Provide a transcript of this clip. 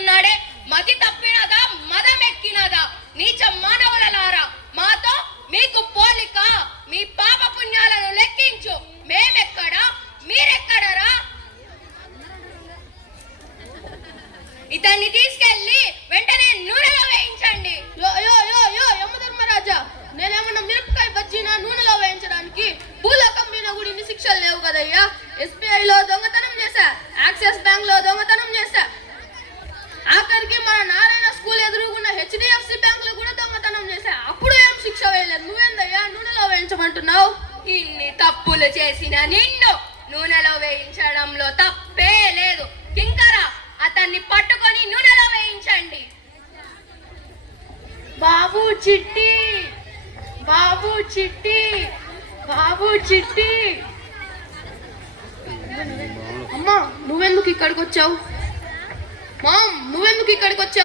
చేస్తున్నాడే మతి తప్పినదా మదం ఎక్కినదా నీచ మానవులలారా మాతో మీకు పోలిక మీ పాప పుణ్యాలను లెక్కించు మేమెక్కడా మీరెక్కడరా ఇతన్ని తీసుకెళ్లి వెంటనే నూనెలో వేయించండి. యమధర్మరాజా, నేనేమన్నా మిరపకాయ బజ్జీనా నూనెలో వేయించడానికి? భూలోకం మీద కూడా ఇన్ని శిక్షలు లేవు కదయ్యా. SBI లో దొంగతనం చేశా, యాక్సిస్ బ్యాంక్ లో దొంగతనం చేశా, ఆఖరికి మన నారాయణ స్కూల్ ఎదురుగున్న HDFC బ్యాంక్ లో కూడా దొంగతనం చేశా. అప్పుడు ఏం శిక్ష వేయలేదు. నువ్వేందయ్యా నూనెలో వేయించమంటున్నావు? ఇన్ని తప్పులు చేసిన నిన్ను నూనెలో వేయించడంలో తప్పే లేదు. కింకరా, అతన్ని పట్టుకొని నూనెలో వేయించండి. బాబు చిట్టి, బాబు చిట్టి, బాబు చిట్టి. అమ్మా, నువ్వెందుకు ఇక్కడికి వచ్చావు? మామ్, నువ్వెందుకు ఇక్కడికి వచ్చావు?